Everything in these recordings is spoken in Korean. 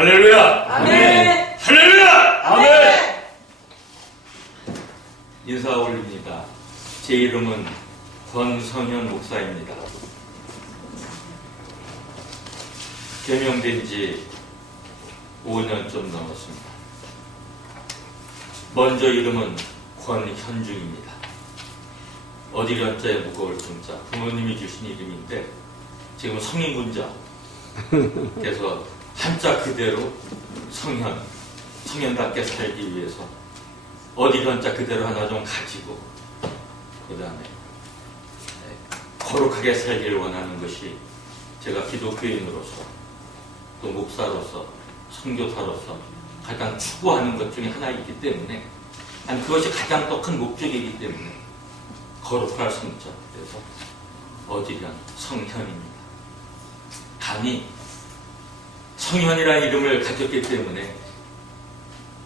할렐루야! 아멘! 할렐루야! 아멘! 인사 올립니다. 제 이름은 권성현 목사입니다. 개명된 지 5년 좀 넘었습니다. 먼저 이름은 권현중입니다. 어디 연자에 무거울 중자, 부모님이 주신 이름인데 지금은 성인군자. 그래서 한자 그대로 성현답게 살기 위해서 어디 연자 그대로 하나 좀 가지고 그 다음에 거룩하게 살기를 원하는 것이 제가 기독교인으로서 또 목사로서 선교사로서 가장 추구하는 것 중에 하나이기 때문에 아니 그것이 가장 더 큰 목적이기 때문에 거룩할 성자, 그래서 어디련 성현입니다. 감히 성현이라는 이름을 가졌기 때문에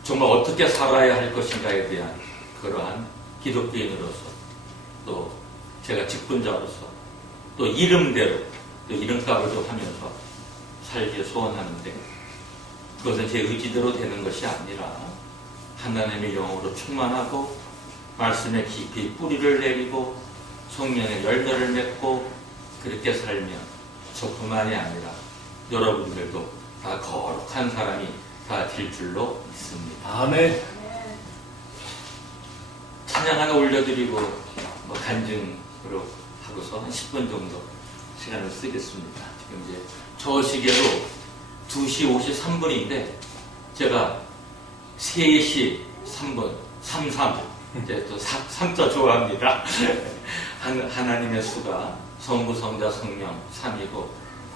정말 어떻게 살아야 할 것인가에 대한 그러한 기독교인으로서 또 제가 직분자로서 또 이름대로 또 이름값을 좀 하면서 살길 소원하는데 그것은 제 의지대로 되는 것이 아니라 하나님의 영으로 충만하고 말씀에 깊이 뿌리를 내리고 성령의 열매를 맺고 그렇게 살면 저뿐만이 아니라 여러분들도 다 거룩한 사람이 다 될 줄로 믿습니다. 아멘! 찬양 하나 올려드리고 간증으로 하고서 한 10분 정도 시간을 쓰겠습니다. 지금 이제 저 시계로 2시 53분인데 제가 3시 3분 33 이제 또 3자 좋아합니다. 하나님의 수가 성부 성자 성령 3이고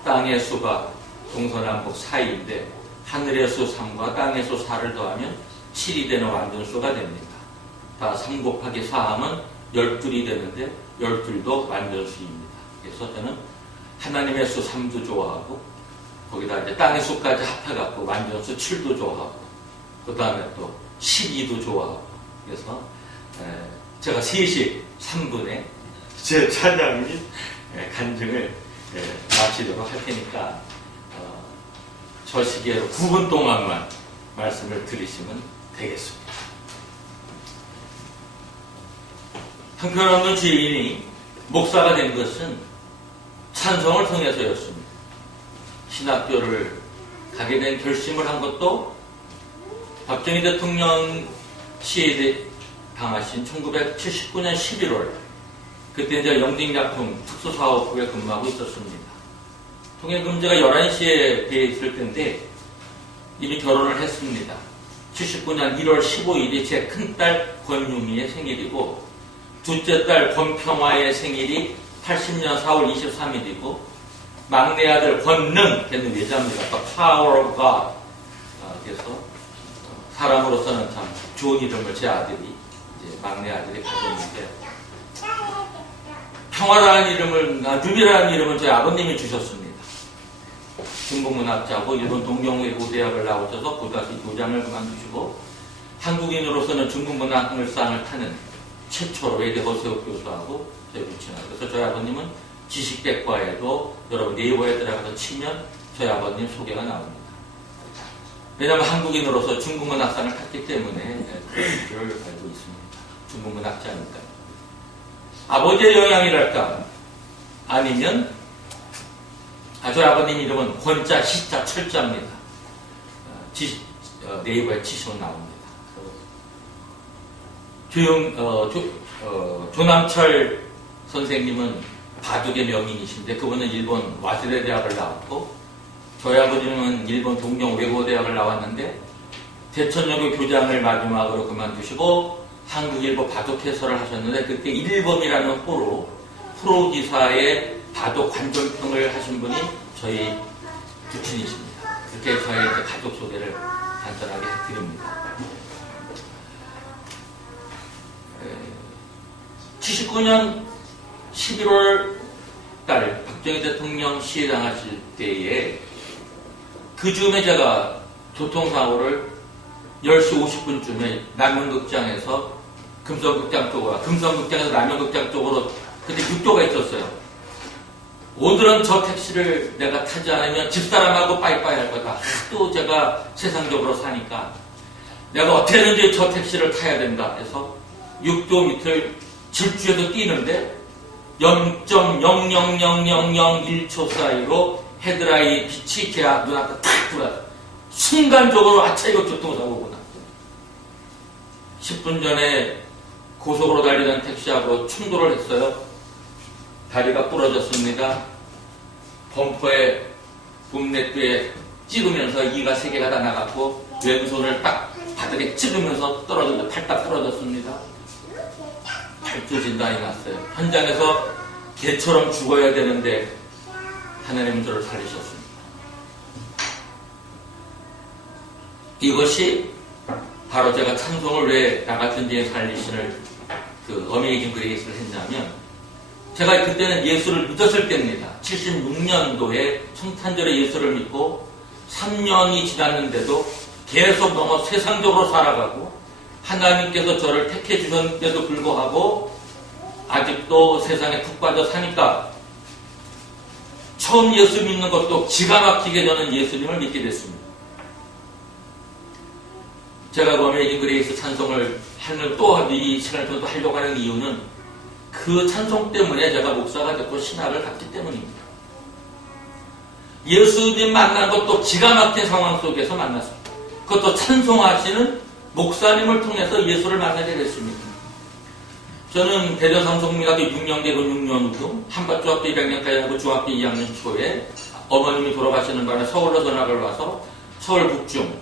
땅의 수가 동서남북 4인데 하늘의 수 3과 땅의 수 4를 더하면 7이 되는 완전수가 됩니다. 다 3 곱하기 4 하면 12이 되는데 12도 완전수입니다. 그래서 저는 하나님의 수 3도 좋아하고 거기다 이제 땅의 수까지 합해갖고 완전수 7도 좋아하고 그 다음에 또 12도 좋아하고 그래서 제가 3시 3분에 제 찬양 및 간증을 마치도록 할 테니까 저 시계로 9분 동안만 말씀을 들으시면 되겠습니다. 형편없는 죄인이 목사가 된 것은 찬송을 통해서였습니다. 신학교를 가게 된 결심을 한 것도 박정희 대통령 시해에 당하신 1979년 11월 그때 이제 영등약품 특수사업부에 근무하고 있었습니다. 통행금지가 11시에 돼 있을 때인데 이미 결혼을 했습니다. 79년 1월 15일이 제 큰딸 권유미의 생일이고 둘째 딸 권평화의 생일이 80년 4월 23일이고 막내 아들 권능 걔는 외자입니다. Power of God. 그래서 사람으로서는 참 좋은 이름을 제 아들이 이제 막내 아들이 가졌는데 평화라는 이름을 유미라는 이름을 제 아버님이 주셨습니다. 중국문학자고 일본 동경외고대학을 나오셔서 고등학교 교장을 그만두시고 한국인으로서는 중국문학상을 타는 최초로 외대 허세욱 교수하고 저희 부친하고 그래서 저희 아버님은 지식백과에도 여러분 네이버에 들어가서 치면 저희 아버님 소개가 나옵니다. 왜냐하면 한국인으로서 중국문학상을 탔기 때문에 그런 줄을 알고 있습니다. 중국문학자니까. 아버지의 영향이랄까 아니면 저희 아버님 이름은 권자, 시자, 철자입니다. 네이버에 치시면 나옵니다. 조남철 선생님은 바둑의 명인이신데 그분은 일본 와세대 대학을 나왔고 저희 아버지는 일본 동경외고대학을 나왔는데 대천여고 교장을 마지막으로 그만두시고 한국일보 바둑 해설을 하셨는데 그때 일범이라는 프로기사의 바둑 관전평을 하신 분이 저희 부친이십니다. 그렇게 저의 가족 소개를 간단하게 해드립니다. 79년 11월 달 박정희 대통령 시해당하실 때에 그 즈음에 제가 교통사고를 10시 50분쯤에 남현극장에서 금성극장 쪽으로 금성극장에서 남현극장 쪽으로 그때 육도가 있었어요. 오늘은 저 택시를 내가 타지 않으면 집사람하고 빠이빠이 할 거다. 또 제가 세상적으로 사니까 내가 어떻게든지 저 택시를 타야 된다 해서 6km 질주해서 뛰는데 0.0000001초 사이로 헤드라인 빛이 제 눈앞에 탁 들어와서 순간적으로 아차 이거 교통사고구나. 10분 전에 고속으로 달리던 택시하고 충돌을 했어요. 다리가 부러졌습니다. 범퍼에 봄넷뒤에 찍으면서 이가 3개가 다 나갔고 왼손을 딱 바닥에 찍으면서 떨어졌는데 팔딱 떨어졌습니다. 발주 진단이 났어요. 현장에서 개처럼 죽어야 되는데 하나님은 저를 살리셨습니다. 이것이 바로 제가 찬송을 왜 나 같은 자의 살리신을 그 어메이징 그레이스를 했냐면 제가 그때는 예수를 믿었을 때입니다. 76년도에 성탄절에 예수를 믿고 3년이 지났는데도 계속 너무 세상적으로 살아가고 하나님께서 저를 택해 주셨는데도 불구하고 아직도 세상에 푹 빠져 사니까 처음 예수 믿는 것도 기가 막히게 저는 예수님을 믿게 됐습니다. 제가 어메이징 그레이스 찬송을 하는 또 이 시간을 통해 하려고 하는 이유는 그 찬송 때문에 제가 목사가 됐고 신학을 갖기 때문입니다. 예수님 만난 것도 기가 막힌 상황 속에서 만났습니다. 그것도 찬송하시는 목사님을 통해서 예수를 만나게 됐습니다. 저는 대전상속민학교 6년 되고 6년 후 한밭중학교 1학년까지 하고 중학교 2학년 초에 어머님이 돌아가시는 바람에 서울로 전학을 와서 서울 북중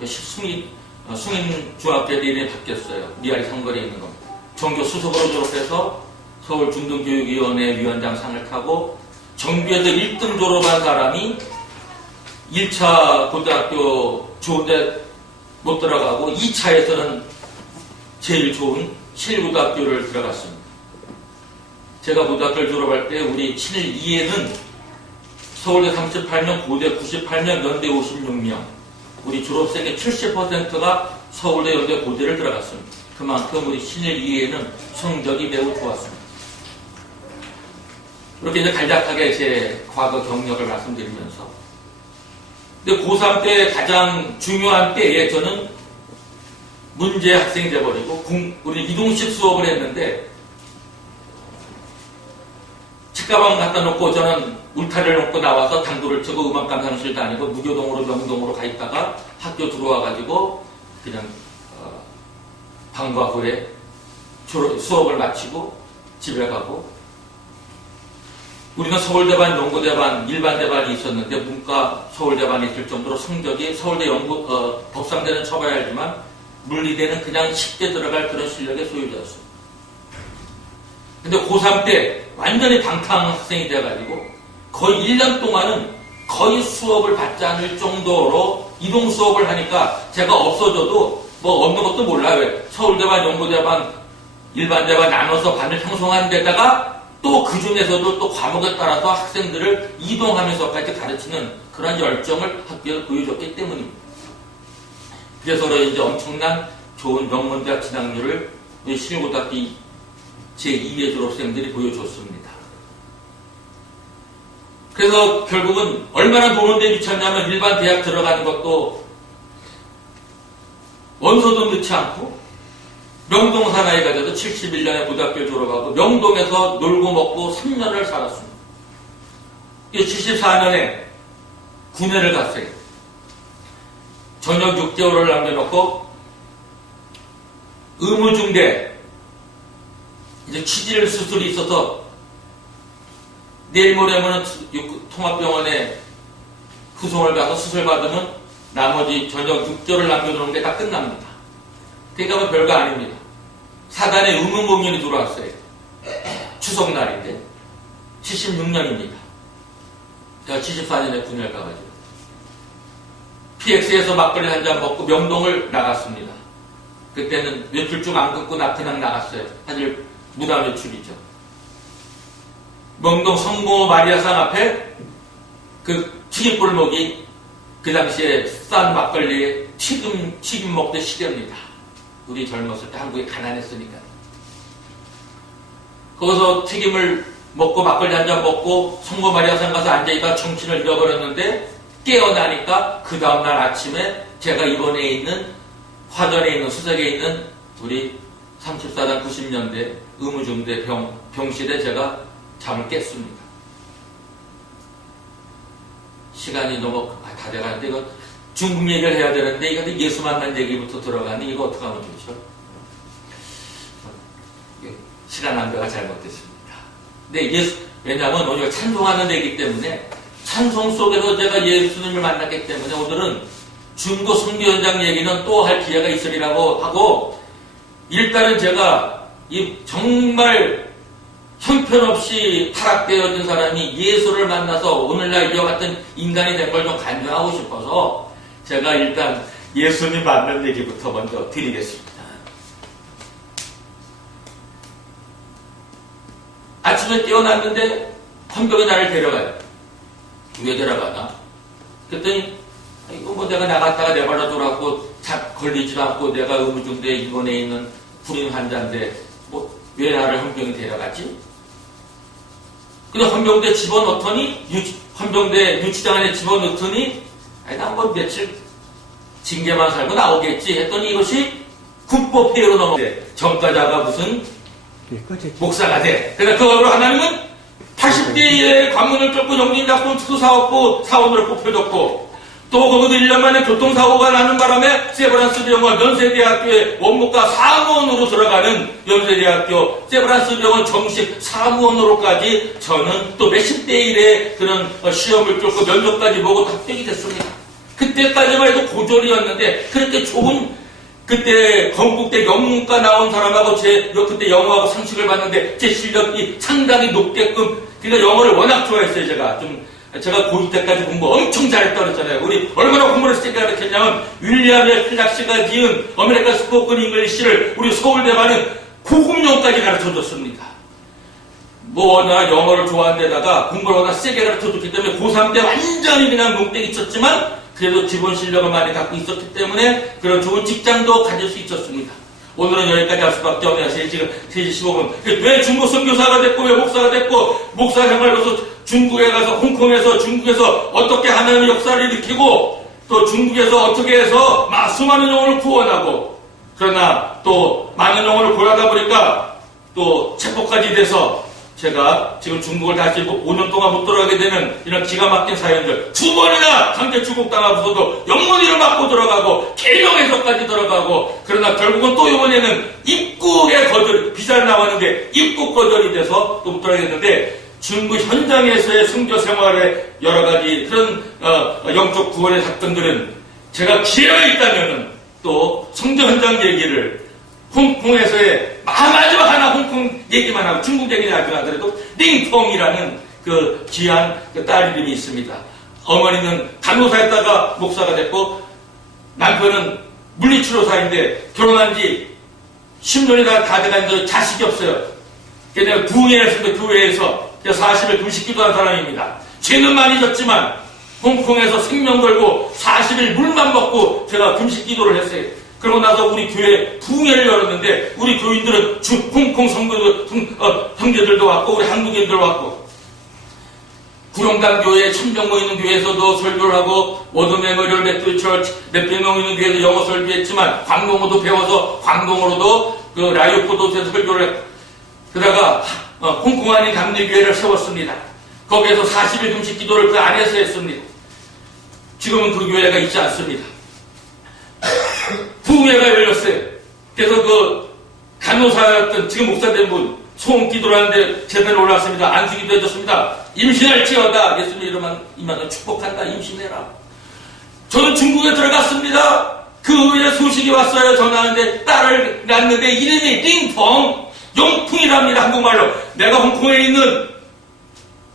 숭인중학교에 이름이 바뀌었어요. 미아리 상거리에 있는 겁니다. 전교 수석으로 졸업해서 서울 중등교육위원회 위원장상을 타고 정규에서 1등 졸업한 사람이 1차 고등학교 좋은데 못 들어가고 2차에서는 제일 좋은 실고등학교를 들어갔습니다. 제가 고등학교를 졸업할 때 우리 7.2에는 서울대 38명, 고대 98명, 연대 56명 우리 졸업생의 70%가 서울대, 연대, 고대를 들어갔습니다. 그만큼 우리 7.2에는 성적이 매우 좋았습니다. 이렇게 이제 간략하게 제 과거 경력을 말씀드리면서 근데 고3 때 가장 중요한 때에 저는 문제 학생이 돼버리고 우리 이동식 수업을 했는데 책가방 갖다 놓고 저는 울타리를 놓고 나와서 당구를 치고 음악 감상실 다니고 무교동으로 명동으로 가 있다가 학교 들어와가지고 그냥 방과 후에 수업을 마치고 집에 가고 우리는 서울대반, 연고대반, 일반대반이 있었는데 문과 서울대반이 있을 정도로 성적이 서울대 법상대는 쳐봐야 알지만 물리대는 그냥 쉽게 들어갈 그런 실력의 소유자였습니다. 근데 고3 때 완전히 방탕 학생이 돼가지고 거의 1년 동안은 거의 수업을 받지 않을 정도로 이동 수업을 하니까 제가 없어져도 뭐 없는 것도 몰라요. 서울대반, 연고대반, 일반대반 나눠서 반을 형성한 데다가 또 그 중에서도 또 과목에 따라서 학생들을 이동하면서까지 가르치는 그런 열정을 학교에 보여줬기 때문입니다. 그래서 이제 엄청난 좋은 명문대학 진학률을 우리 신일고등학교 제2회 졸업생들이 보여줬습니다. 그래서 결국은 얼마나 돈을 미쳤냐면 일반 대학 들어가는 것도 원서도 넣지 않고 명동 사나이 가져서 71년에 고등학교를 졸업하고 명동에서 놀고 먹고 3년을 살았습니다. 74년에 군회를 갔어요. 저녁 6개월을 남겨놓고 의무중대 이제 치질 수술이 있어서 내일 모레면 통합병원에 후송을 가서 수술 받으면 나머지 저녁 6개월을 남겨놓은 게 다 끝납니다. 그러니까 뭐 별거 아닙니다. 사단에 의문공연이 들어왔어요. 추석날인데 76년입니다. 제가 74년에 군회를 가가지고 PX에서 막걸리 한 잔 먹고 명동을 나갔습니다. 그때는 며칠 쭉 안 긋고 나 그냥 나갔어요. 사실 무단 외출이죠. 명동 성공호 마리아상 앞에 그 튀김골목이 그 당시에 싼 막걸리에 튀김 먹던 시대입니다. 우리 젊었을 때 한국이 가난했으니까. 거기서 튀김을 먹고 막걸리 한 잔 먹고 성모 마리아상 가서 앉아있다가 정신을 잃어버렸는데 깨어나니까 그 다음날 아침에 제가 입원해 있는 화전에 있는 수색에 있는 우리 34단 90년대 의무중대 병실에 제가 잠을 깼습니다. 시간이 너무 다 돼가는데 이거 중국 얘기를 해야 되는데 이거 예수 만난 얘기부터 들어가니 이거 어떡하면 좋죠? 시간 안배가 잘못됐습니다. 근데 왜냐하면 오늘 찬송하는 데이기 때문에 찬송 속에서 제가 예수님을 만났기 때문에 오늘은 중고 선교 현장 얘기는 또 할 기회가 있으리라고 하고 일단은 제가 이 정말 형편없이 타락되어진 사람이 예수를 만나서 오늘날 이와 같은 인간이 된 걸 좀 간증하고 싶어서 제가 일단 예수님 만난 얘기부터 먼저 드리겠습니다. 아침에 깨어났는데 헌병이 나를 데려가요. 왜 데려가나? 그랬더니 이거 뭐 내가 나갔다가 내 발로 돌아왔고 걸리지도 않고 내가 의무중대 입원해 있는 군인 환자인데 뭐 왜 나를 헌병이 데려가지? 근데 헌병대 집어넣더니 헌병대 유치장 안에 집어넣더니 난 뭐 며칠 징계만 살고 나오겠지 했더니 이것이 군법회의로 넘어갔대. 전과자가 무슨 목사가 돼. 그래서 그거로 하나님은 80대의 관문을 뚫고 영진작품 특수사업부 사원으로 뽑혀졌고 또 거기도 1년 만에 교통사고가 나는 바람에 세브란스 병원 연세대학교의 원무과 사무원으로 들어가는 연세대학교 세브란스 병원 정식 사무원으로까지 저는 또 몇십 대 1의 그런 시험을 뚫고 면접까지 보고 합격이 됐습니다. 그때까지만 해도 고졸이었는데 그렇게 좋은 그때 건국대 영문과 나온 사람하고 그때 영어하고 상식을 봤는데 제 실력이 상당히 높게끔 그러니까 영어를 워낙 좋아했어요. 제가 고2 때까지 공부 엄청 잘했다고 그랬잖아요. 우리 얼마나 공부를 세게 가르쳤냐면 윌리엄 클락스가 지은 아메리칸 스포큰 잉글리시를 우리 서울대만은 고급용까지 가르쳐줬습니다. 뭐 워낙 영어를 좋아한 데다가 공부를 워낙 세게 가르쳐줬기 때문에 고3 때 완전히 그냥 농땡이 쳤지만 그래도 기본 실력을 많이 갖고 있었기 때문에 그런 좋은 직장도 가질 수 있었습니다. 오늘은 여기까지 할 수밖에 없네요. 지금 3시 15분. 왜 중국 선교사가 됐고 왜 목사가 됐고 목사 생활로서 중국에 가서 홍콩에서 중국에서 어떻게 하나님의 역사를 일으키고 또 중국에서 어떻게 해서 수많은 영혼을 구원하고 그러나 또 많은 영혼을 구하다 보니까 또 체포까지 돼서 제가 지금 중국을 다시 5년 동안 못 들어가게 되는 이런 기가 막힌 사연들 2번이나 강제 출국당하고서도 영문위를 맞고 들어가고 개명해서까지 들어가고 그러나 결국은 또 이번에는 입국에 비자를 나왔는데 입국 거절이 돼서 또 못 들어가겠는데 중국 현장에서의 선교 생활의 여러 가지 그런 영적 구원의 사건들은 제가 기회가 있다면은 또 선교 현장 얘기를 홍콩에서의 마지막 하나 홍콩 얘기만 하고 중국 얘기 나중에 하더라도 링펑이라는 그 귀한 그 딸 이름이 있습니다. 어머니는 간호사였다가 목사가 됐고 남편은 물리치료사인데 결혼한 지 10년이 다 돼가는데 자식이 없어요. 그래서 부흥회했습니다. 교회에서 40일 금식 기도한 사람입니다. 죄는 많이 졌지만 홍콩에서 생명 걸고 40일 물만 먹고 제가 금식 기도를 했어요. 그러고 나서 우리 교회 부흥회를 열었는데 우리 교인들은 홍콩 형제들도 왔고 우리 한국인들 왔고 구룡당 교회 천병모 있는 교회에서도 설교를 하고 워드 메모리얼 메토디 처치 몇백 명 있는 교회에서 영어 설교했지만 광동어도 배워서 광동어로도 그 라이오포도에서 설교를 했고 그러다가 홍콩 안에 감리교회를 세웠습니다. 거기에서 40일 금식 기도를 그 안에서 했습니다. 지금은 그 교회가 있지 않습니다. 부흥회가 열렸어요. 그래서 그 간호사였던 지금 목사 된 분 소음 기도를 하는데 제대로 올라왔습니다. 안수기도 해줬습니다. 임신할지어다. 예수님 이만은 축복한다. 임신해라. 저는 중국에 들어갔습니다. 그 후에 소식이 왔어요. 전화하는데 딸을 낳았는데 이름이 링펑 용풍이랍니다. 한국말로. 내가 홍콩에 있는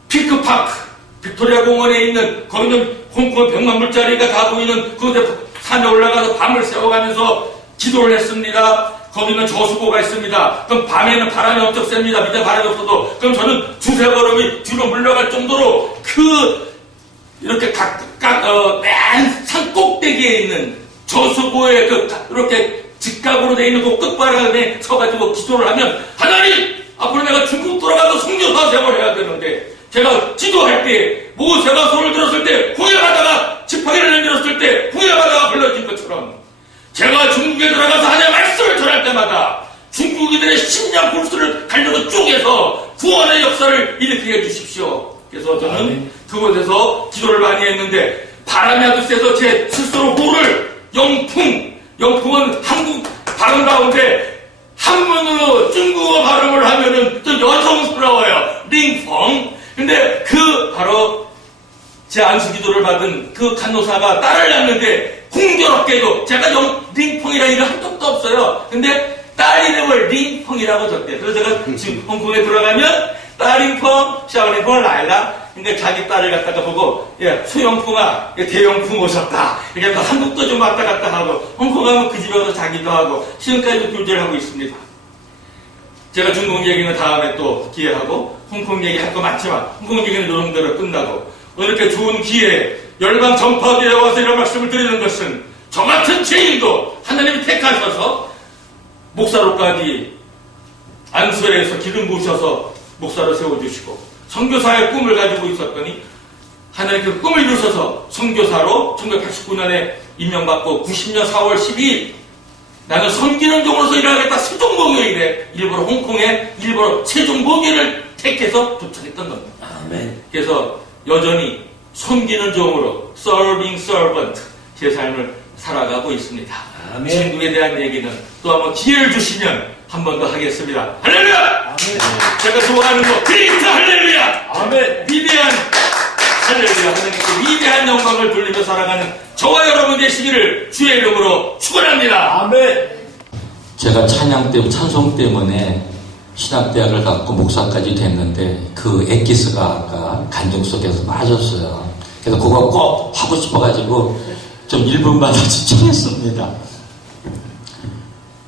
피크파크 빅토리아 공원에 있는 거기는 홍콩 100만 불짜리가 다 보이는 그 산에 올라가서 밤을 새워가면서 기도를 했습니다. 거기는 저수고가 있습니다. 그럼 밤에는 바람이 엄청 셉니다. 밑에 바람이 없어도. 그럼 저는 두세 걸음이 뒤로 물러갈 정도로 이렇게 맨 산 꼭대기에 있는 저수고에 이렇게 직각으로 되어 있는 그 끝바람에 서가지고 기도를 하면 하나님! 앞으로 내가 중국 돌아가서 선교사 생활해야 되는데 제가 지도할 때 모세가 손을 들었을 때 공양하다가 지팡이를 내밀었을 때 공양하다가 걸러진 것처럼 제가 중국에 들어가서 하나님의 말씀을 전할 때마다 중국인들의 심령 골수를 갈려고 쪼개서 구원의 역사를 일으키게 해주십시오. 그래서 저는 그곳에서 기도를 많이 했는데 바람이 아주 세서 제 스스로 호를 영풍은 한국 발음 가운데 한문으로 중국어 발음을 하면은 또 여성스러워요. 링펑. 근데 그 바로 제 안수 기도를 받은 그 간호사가 딸을 낳는데 공교롭게도 제가 링펑이라는 이름 한 적도 없어요. 근데 딸 이름을 링펑이라고 줬대요. 그래서 제가 지금 홍콩에 들어가면 딸링펑, 샤오링펑, 라일라. 근데 자기 딸을 갖다가 보고, 예, 수영풍아, 대영풍 오셨다. 이렇게 한국도 좀 왔다 갔다 하고, 홍콩 가면 그 집에 가서 자기도 하고, 지금까지도 교제를 하고 있습니다. 제가 중국 얘기는 다음에 또 기회하고, 홍콩 얘기 할 거 많지만, 홍콩 얘기는 요 정도로 끝나고, 이렇게 좋은 기회에 열방 전파기에 와서 이런 말씀을 드리는 것은, 저 같은 죄인도 하나님이 택하셔서, 목사로까지 안수해서 기름 부으셔서 목사로 세워주시고, 선교사의 꿈을 가지고 있었더니 하나님 그 꿈을 이루셔서 선교사로 1989년에 임명받고 90년 4월 12일 나는 섬기는 종으로서 일하겠다. 세종목요일에 일부러 홍콩에 일부러 세종목요일을 택해서 도착했던 겁니다. 아멘. 그래서 여전히 섬기는 종으로 serving servant 제 삶을 살아가고 있습니다. 아멘. 친구에 대한 얘기는 또 한번 기회를 주시면 한 번 더 하겠습니다. 할렐루야! 아멘. 제가 좋아하는 거 그리스도 할렐루야! 아멘. 위대한 할렐루야! 하나님께 위대한 영광을 돌리며 살아가는 저와 여러분 되시기를 주의 이름으로 축원합니다. 아멘. 제가 찬송 때문에 신학대학을 갔고 목사까지 됐는데 그 엑기스가 아까 간증 속에서 빠졌어요. 그래서 그거 꼭 하고 싶어가지고 좀 1분마다 신청했습니다.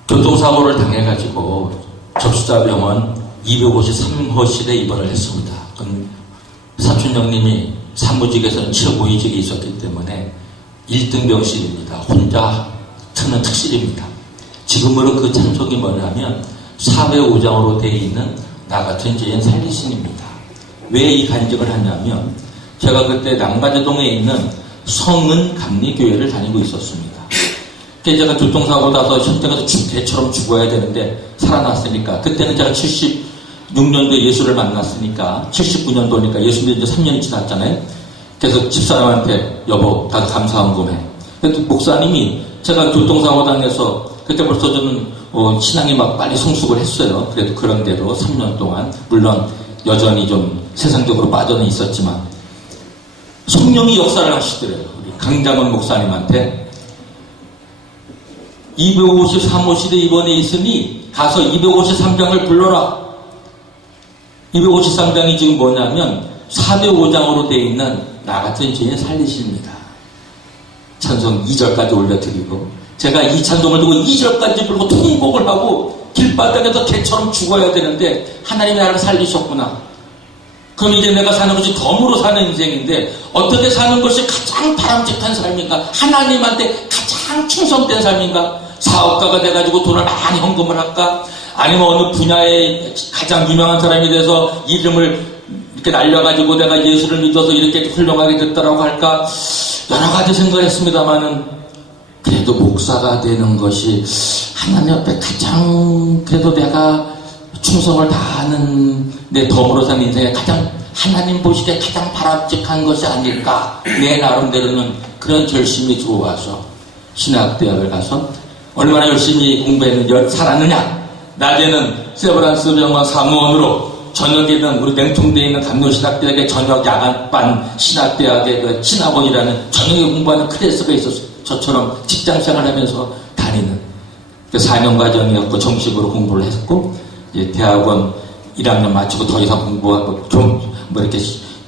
교통사고를 당해가지고 접수자병원 253호실에 입원을 했습니다. 사촌 형님이 사무직에서는 최고위직에 있었기 때문에 1등 병실입니다. 혼자 트는 특실입니다. 지금으로 그 찬송이 뭐냐면 4배 5장으로 되어 있는 나 같은 죄인 살리신입니다. 왜 이 간증을 하냐면 제가 그때 남가제동에 있는 성은 감리교회를 다니고 있었습니다. 제가 교통사고 나서 현장에서 개처럼 죽어야 되는데 살아났으니까 그때는 제가 76년도에 예수를 만났으니까 79년도니까 예수 믿은 지 3년이 지났잖아요. 그래서 집사람한테 여보 다 감사한금해. 근데 목사님이 제가 교통사고 당해서 그때 벌써 저는 신앙이 막 빨리 성숙을 했어요. 그래도 그런 대로 3년 동안 물론 여전히 좀 세상적으로 빠져는 있었지만 성령이 역사를 하시더래요. 우리 강장원 목사님한테 253호실에 입원해 있으니 가서 253장을 불러라. 253장이 지금 뭐냐면 4배 5장으로 되어 있는 나 같은 죄인 살리십니다. 찬송 2절까지 올려드리고 제가 이 찬송을 두고 2절까지 불고 통곡을 하고 길바닥에서 개처럼 죽어야 되는데 하나님이 나를 살리셨구나. 그럼 이제 내가 사는 것이 덤으로 사는 인생인데 어떻게 사는 것이 가장 바람직한 삶인가? 하나님한테 가장 충성된 삶인가? 사업가가 돼가지고 돈을 많이 헌금을 할까? 아니면 어느 분야에 가장 유명한 사람이 돼서 이름을 이렇게 날려가지고 내가 예수를 믿어서 이렇게 훌륭하게 됐다라고 할까? 여러 가지 생각을 했습니다만은 그래도 목사가 되는 것이 하나님 앞에 가장 그래도 내가 충성을 다하는 내 덤으로 사는 인생에 가장 하나님 보시기에 가장 바람직한 것이 아닐까? 내 나름대로는 그런 결심이 들어와서 신학대학을 가서 얼마나 열심히 공부했는지 살았느냐? 낮에는 세브란스 병원 사무원으로 저녁에는 우리 냉통대에 있는 감노신학대학의 저녁 야간반 신학대학의 그 신학원이라는 저녁에 공부하는 클래스가 있었어요. 저처럼 직장생활 하면서 다니는 그 4년 과정이었고 정식으로 공부를 했고 이제 대학원 1학년 마치고 더 이상 공부하고 좀 뭐 이렇게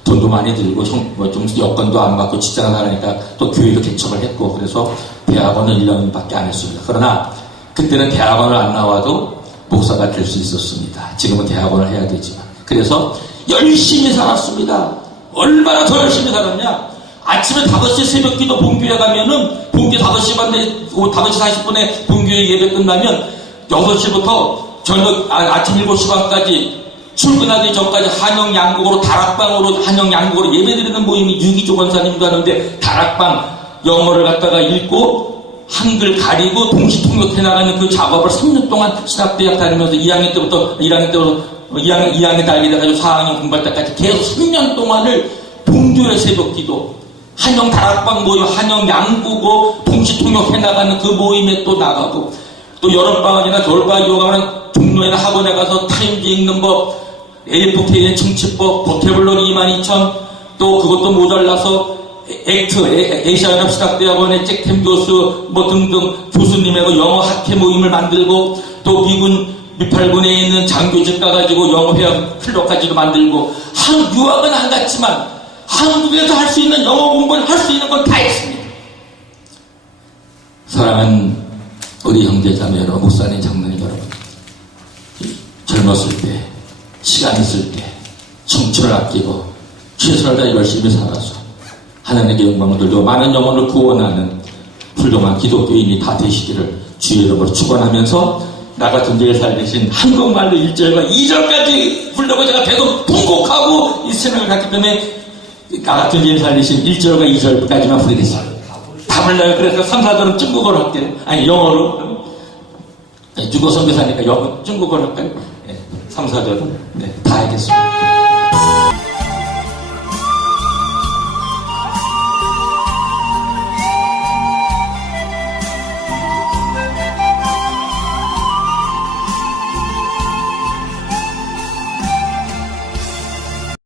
돈도 많이 들고 뭐 좀 여건도 안 받고 직장을 하니까 또 교회도 개척을 했고 그래서 대학원은 1년밖에 안 했습니다. 그러나 그때는 대학원을 안 나와도 목사가 될 수 있었습니다. 지금은 대학원을 해야 되지만 그래서 열심히 살았습니다. 얼마나 더 열심히 살았냐? 아침에 5시 새벽기도 본교회 가면은 본교 5시 반에 5시 40분에 본교회 예배 끝나면 6시부터 저녁 아침 7시 반까지 출근하기 전까지 한영 양국어로 다락방으로 한영 양국어로 예배드리는 모임이 유기조 권사님도 하는데 다락방 영어를 갖다가 읽고 한글 가리고 동시통역해 나가는 그 작업을 3년 동안 신학대학 다니면서 2학년 때부터 2학년 달게 돼가지고 4학년 공부할 때까지 계속 3년 동안을 동조의 새벽기도 한영 다락방 모임 한영 양국어 동시통역해 나가는 그 모임에 또 나가고 또 여름방학이나 겨울방학 요가하는 종로에나 학원에 가서 타임즈 읽는 법 AFK의 청취법 보태블론 22,000 또 그것도 모자라서 아시아연합신학대학원의 잭템 교수 뭐 등등 교수님하고 영어 학회 모임을 만들고 또 미군 미팔군에 있는 장교집 가가지고 영어회화 클럽까지도 만들고 유학은 안 갔지만 한국에서 할 수 있는 영어 공부를 할 수 있는 건 다 했습니다. 사랑하는 우리 형제자매 여러분, 목사님, 장로님 여러분, 젊었을 때, 시간 있을 때, 청춘을 아끼고 최선을 다해 열심히 살아서 하나님께 영광을 돌리고 많은 영혼을 구원하는 훌륭한 기독교인이 다 되시기를 주의 이름으로 축원하면서 나 같은 죄에 살리신 한국말로 1절과 2절까지 부르려고 제가 계속 통곡하고 이 생각을 갖기 때문에 나 같은 죄에 살리신 1절과 2절까지만 부르겠습니다. 다 불러요. 그래서 3, 4절은 중국어로 할게요. 아니 영어로. 중국 선교사니까 중국어로 할까요? 3, 4절은 다 하겠습니다.